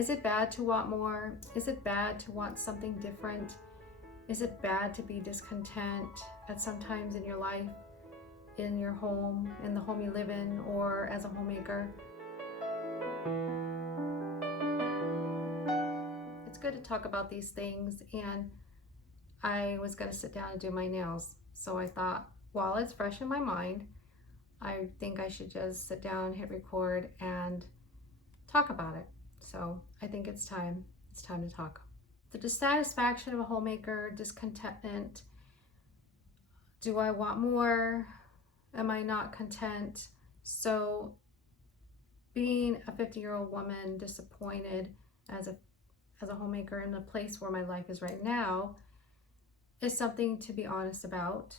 Is it bad to want more? Is it bad to want something different? Is it bad to be discontent at some times in your life, in your home, in the home you live in, or as a homemaker? It's good to talk about these things, and I was going to sit down and do my nails. So I thought, while it's fresh in my mind, I think I should just sit down, hit record, and talk about it. So I think it's time. It's time to talk. The dissatisfaction of a homemaker, discontentment. Do I want more? Am I not content? So being a 50-year-old woman disappointed as a homemaker in the place where my life is right now is something to be honest about.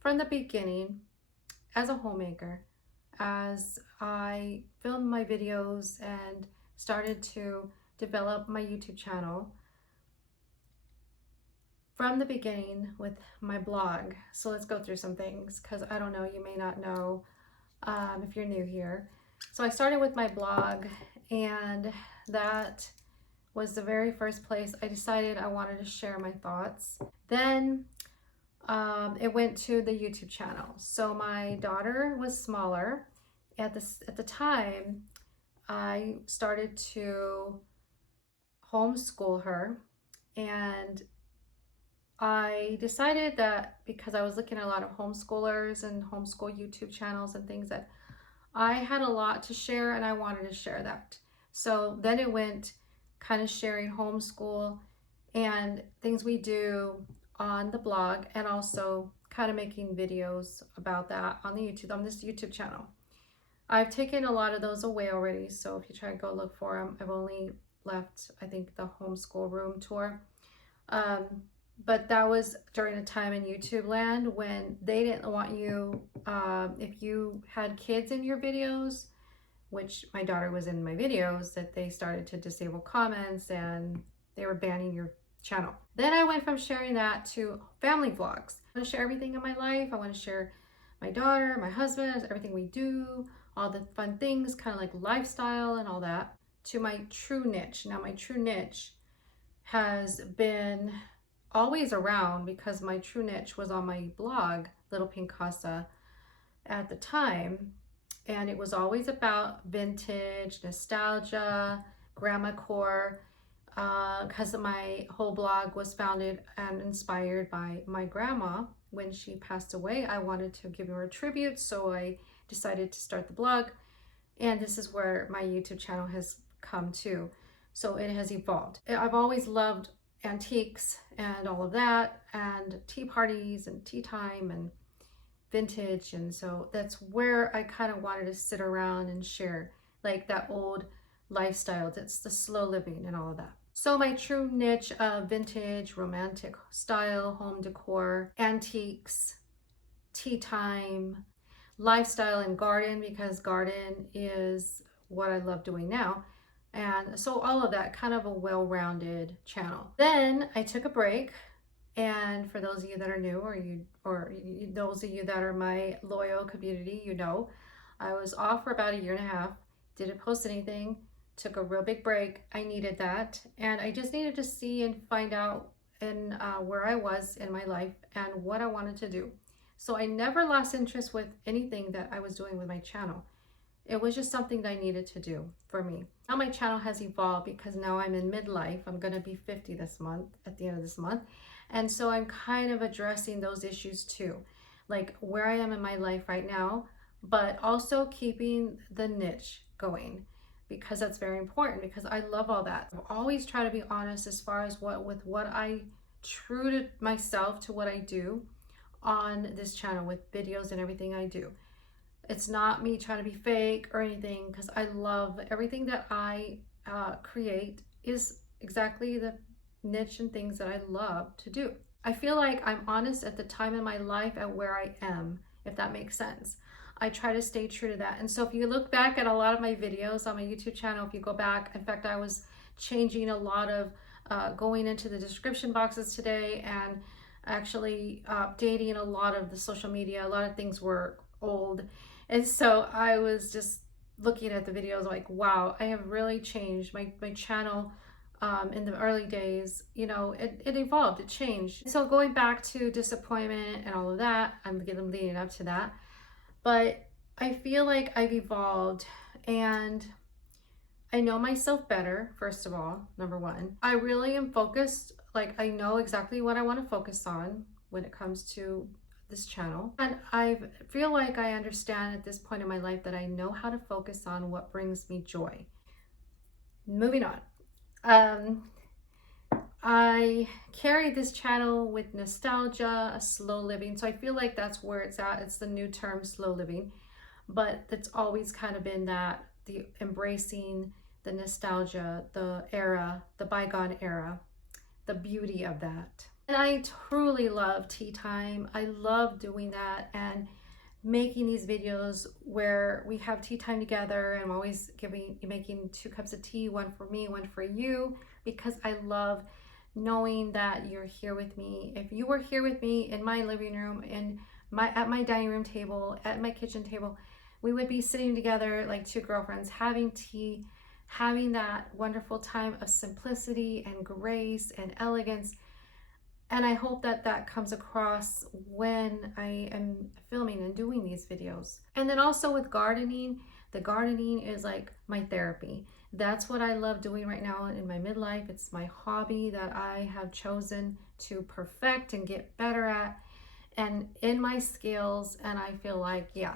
From the beginning, as a homemaker, as I filmed my videos and started to develop my YouTube channel, from the beginning with my blog. So let's go through some things, because I don't know, you may not know if you're new here. So I started with my blog, and that was the very first place I decided I wanted to share my thoughts. Then it went to the YouTube channel. So my daughter was smaller. At the time, I started to homeschool her, and I decided that because I was looking at a lot of homeschoolers and homeschool YouTube channels and things, that I had a lot to share and I wanted to share that. So then it went kind of sharing homeschool and things we do on the blog, and also kind of making videos about that on this YouTube channel. I've taken a lot of those away already, so if you try to go look for them, I've only left, I think, the homeschool room tour. But that was during a time in YouTube land when they didn't want you, if you had kids in your videos, which my daughter was in my videos, that they started to disable comments and they were banning your channel. Then I went from sharing that to family vlogs. I want to share everything in my life. I want to share my daughter, my husband, everything we do, all the fun things, kind of like lifestyle and all that, to my true niche. Now my true niche has been always around, because my true niche was on my blog, Little Pink Casa, at the time, and it was always about vintage, nostalgia, grandma core, because my whole blog was founded and inspired by my grandma. When she passed away, I wanted to give her a tribute, so I decided to start the blog, and this is where my YouTube channel has come to. So it has evolved. I've always loved antiques and all of that, and tea parties and tea time and vintage, and so that's where I kind of wanted to sit around and share like that old lifestyle. That's the slow living and all of that. So my true niche of vintage, romantic style, home decor, antiques, tea time, lifestyle, and garden, because garden is what I love doing now. And so all of that, kind of a well-rounded channel. Then I took a break, and for those of you that are new, or those of you that are my loyal community, you know, I was off for about a year and a half, didn't post anything, took a real big break. I needed that, and I just needed to see and find out and where I was in my life and what I wanted to do. So I never lost interest with anything that I was doing with my channel. It was just something that I needed to do for me. Now my channel has evolved, because now I'm in midlife. I'm going to be 50 this month, at the end of this month. And so I'm kind of addressing those issues too, like where I am in my life right now, but also keeping the niche going, because that's very important, because I love all that. I always try to be honest as far as what I true to myself, to what I do on this channel with videos and everything I do. It's not me trying to be fake or anything, because I love everything that I create is exactly the niche and things that I love to do. I feel like I'm honest at the time in my life at where I am, if that makes sense. I try to stay true to that. And so if you look back at a lot of my videos on my YouTube channel, if you go back, in fact, I was changing a lot of going into the description boxes today, and actually updating a lot of the social media. A lot of things were old, and so I was just looking at the videos like, wow, I have really changed my channel. In the early days, you know, it evolved, it changed. So going back to disappointment and all of that, I'm leading up to that. But I feel like I've evolved and I know myself better, first of all, number one. I really am focused, like I know exactly what I want to focus on when it comes to this channel. And I feel like I understand at this point in my life that I know how to focus on what brings me joy. Moving on. I carry this channel with nostalgia, slow living. So I feel like that's where it's at. It's the new term, slow living. But it's always kind of been that, the embracing the nostalgia, the era, the bygone era, the beauty of that. And I truly love tea time. I love doing that and making these videos where we have tea time together, and I'm always making 2 cups of tea, one for me, one for you, because I love knowing that you're here with me. If you were here with me in my living room, at my dining room table, at my kitchen table, we would be sitting together like 2 girlfriends having tea, having that wonderful time of simplicity and grace and elegance. And I hope that that comes across when I am filming and doing these videos. And then also with gardening, the gardening is like my therapy. That's what I love doing right now in my midlife. It's my hobby that I have chosen to perfect and get better at and in my skills. And I feel like, yeah,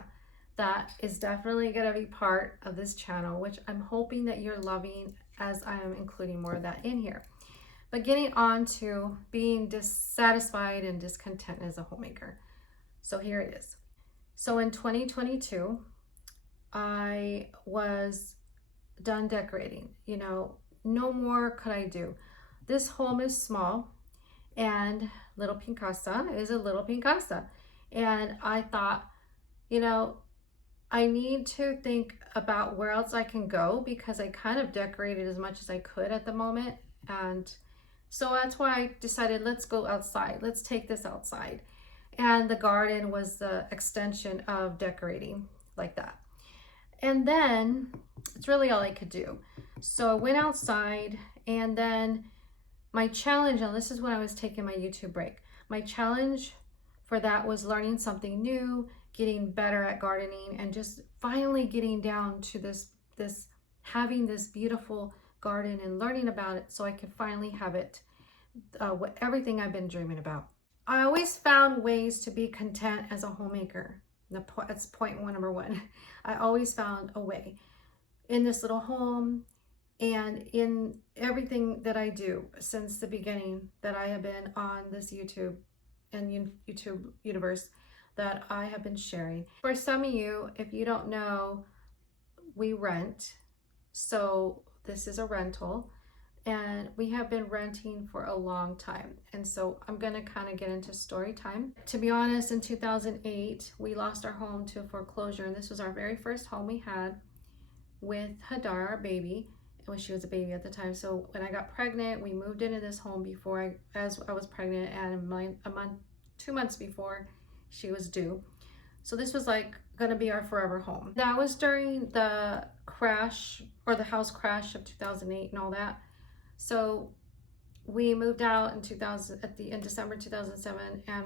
that is definitely going to be part of this channel, which I'm hoping that you're loving as I am including more of that in here. But getting on to being dissatisfied and discontent as a homemaker. So here it is. So in 2022, I was done decorating. You know, no more could I do. This home is small, and little pink casa is a little pink casa. And I thought, you know, I need to think about where else I can go, because I kind of decorated as much as I could at the moment. And so that's why I decided, let's go outside. Let's take this outside. And the garden was the extension of decorating like that. And then it's really all I could do. So I went outside, and then my challenge, and this is when I was taking my YouTube break, my challenge for that was learning something new, getting better at gardening, and just finally getting down to this having this beautiful garden and learning about it so I could finally have it, everything I've been dreaming about. I always found ways to be content as a homemaker. That's point one, number one. I always found a way in this little home and in everything that I do since the beginning that I have been on this YouTube and YouTube universe that I have been sharing. For some of you, if you don't know, we rent. So this is a rental, and we have been renting for a long time. And so I'm going to kind of get into story time. To be honest, in 2008, we lost our home to foreclosure, and this was our very first home we had with Hadar, our baby, when she was a baby at the time. So when I got pregnant, we moved into this home as I was pregnant, and 2 months before she was due. So this was like gonna be our forever home. That was during the crash, or the house crash of 2008 and all that. So we moved out in December 2007, and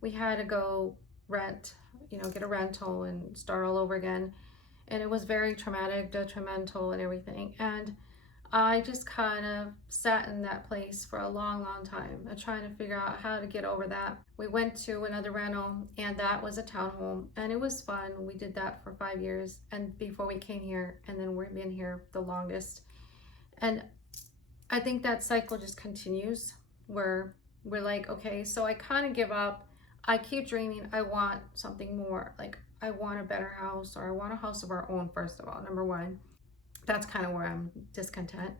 we had to go rent, get a rental and start all over again. And it was very traumatic, detrimental, and everything. And I just kind of sat in that place for a long, long time, trying to figure out how to get over that. We went to another rental, and that was a townhome, and it was fun. We did that for 5 years, and before we came here, and then we've been here the longest. And I think that cycle just continues, where we're like, okay, so I kind of give up. I keep dreaming. I want something more. Like, I want a better house, or I want a house of our own, first of all, number one. That's kind of where I'm discontent.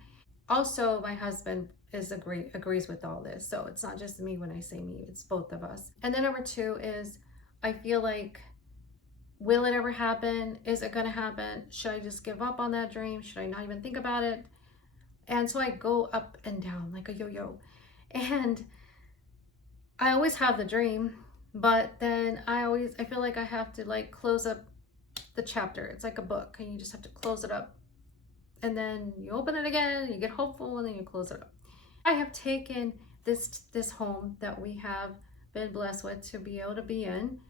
Also, my husband agrees with all this. So it's not just me when I say me, it's both of us. And then number two is, I feel like, will it ever happen? Is it going to happen? Should I just give up on that dream? Should I not even think about it? And so I go up and down like a yo-yo. And I always have the dream, but then I feel like I have to like close up the chapter. It's like a book, and you just have to close it up. And then you open it again, you get hopeful, and then you close it up. I have taken this home that we have been blessed with to be able to be in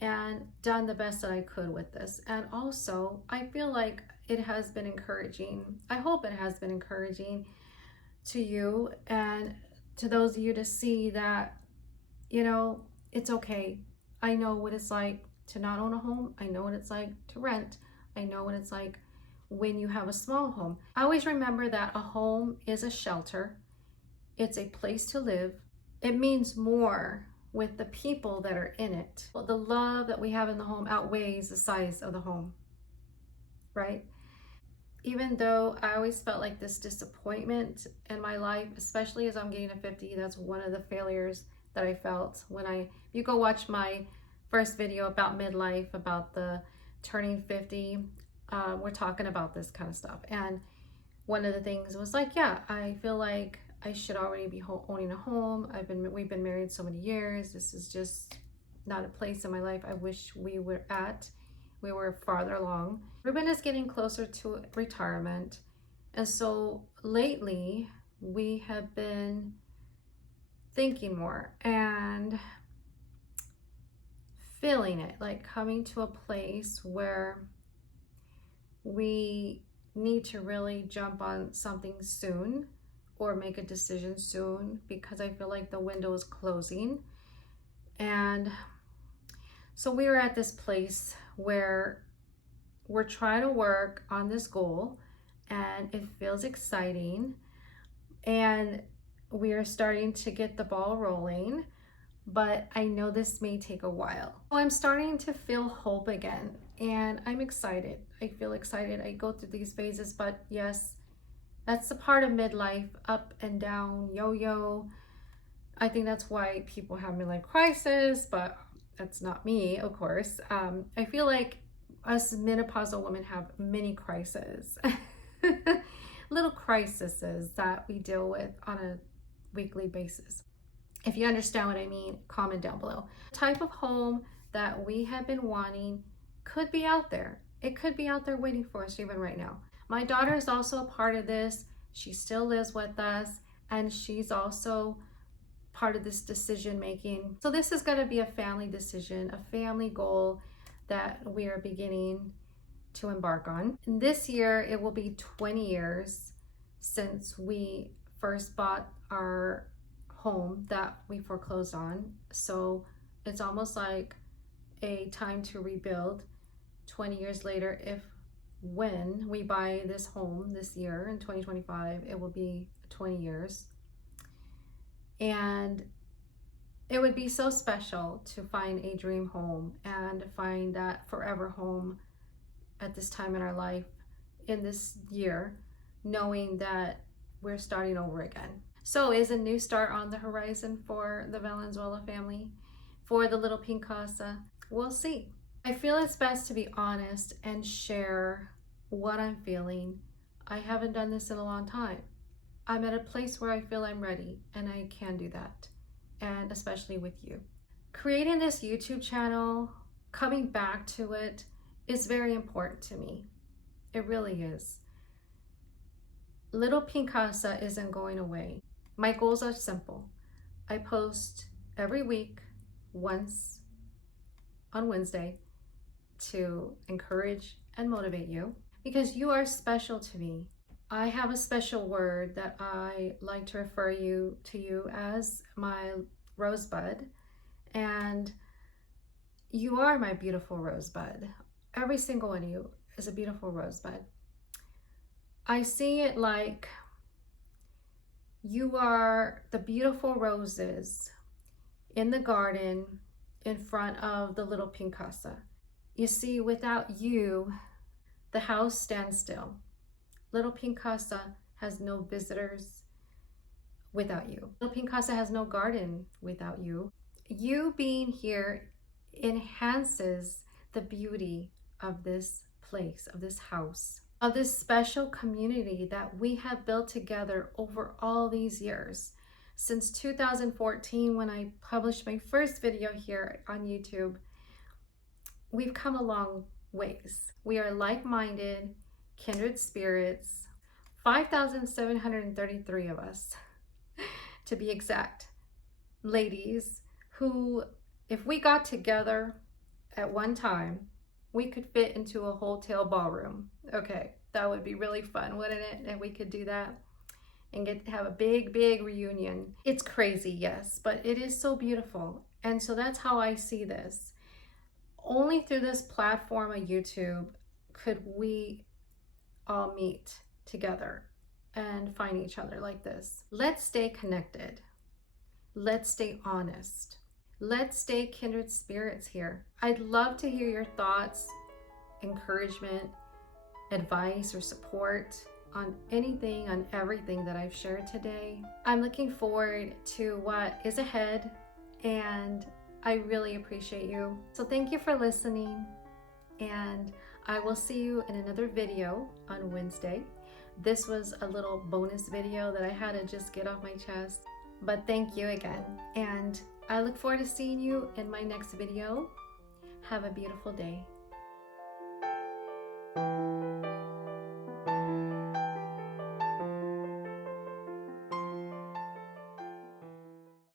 and done the best that I could with this. And also, I feel like it has been encouraging. I hope it has been encouraging to you and to those of you to see that, you know, it's okay. I know what it's like to not own a home. I know what it's like to rent. I know what it's like when you have a small home. I always remember that a home is a shelter. It's a place to live. It means more with the people that are in it. Well, the love that we have in the home outweighs the size of the home, right? Even though I always felt like this disappointment in my life, especially as I'm getting to 50, that's one of the failures that I felt when you go watch my first video about midlife, about the turning 50, we're talking about this kind of stuff. And one of the things was like, yeah, I feel like I should already be owning a home. We've been married so many years. This is just not a place in my life I wish we were at. We were farther along. Ruben is getting closer to retirement. And so lately we have been thinking more and feeling it, like coming to a place where we need to really jump on something soon or make a decision soon, because I feel like the window is closing. And so we're at this place where we're trying to work on this goal, and it feels exciting, and we are starting to get the ball rolling, but I know this may take a while. So I'm starting to feel hope again, and I'm excited. I feel excited. I go through these phases, but yes, that's the part of midlife, up and down, yo-yo. I think that's why people have midlife crisis, but that's not me, of course. I feel like us menopausal women have many crises, little crises that we deal with on a weekly basis. If you understand what I mean, comment down below. The type of home that we have been wanting could be out there. It could be out there waiting for us even right now. My daughter is also a part of this. She still lives with us, and she's also part of this decision making. So this is going to be a family decision, a family goal that we are beginning to embark on. And this year, it will be 20 years since we first bought our home that we foreclosed on. So it's almost like a time to rebuild 20 years later. When we buy this home this year in 2025, it will be 20 years. And it would be so special to find a dream home and find that forever home at this time in our life, in this year, knowing that we're starting over again. So is a new start on the horizon for the Valenzuela family, for the little pink casa? We'll see. I feel it's best to be honest and share what I'm feeling. I haven't done this in a long time. I'm at a place where I feel I'm ready, and I can do that, and especially with you. Creating this YouTube channel, coming back to it, is very important to me. It really is. Little Pink Casa isn't going away. My goals are simple. I post every week, once on Wednesday, to encourage and motivate you, because you are special to me. I have a special word that I like to refer to you as my rosebud, and you are my beautiful rosebud. Every single one of you is a beautiful rosebud. I see it like you are the beautiful roses in the garden in front of the little pink casa. You see, without you, the house stands still. Little Pink Casa has no visitors without you. Little Pink Casa has no garden without you. You being here enhances the beauty of this place, of this house, of this special community that we have built together over all these years. Since 2014, when I published my first video here on YouTube, we've come along ways. We are like-minded, kindred spirits, 5,733 of us, to be exact, ladies who, if we got together at one time, we could fit into a hotel ballroom. Okay, that would be really fun, wouldn't it? And we could do that and get to have a big reunion. It's crazy, yes, but it is so beautiful. And so that's how I see this. Only through this platform of YouTube could we all meet together and find each other like this. Let's stay connected. Let's stay honest. Let's stay kindred spirits here. I'd love to hear your thoughts, encouragement, advice, or support on anything, on everything that I've shared today. I'm looking forward to what is ahead, and I really appreciate you. So thank you for listening, and I will see you in another video on Wednesday. This was a little bonus video that I had to just get off my chest, but thank you again, and I look forward to seeing you in my next video. Have a beautiful day.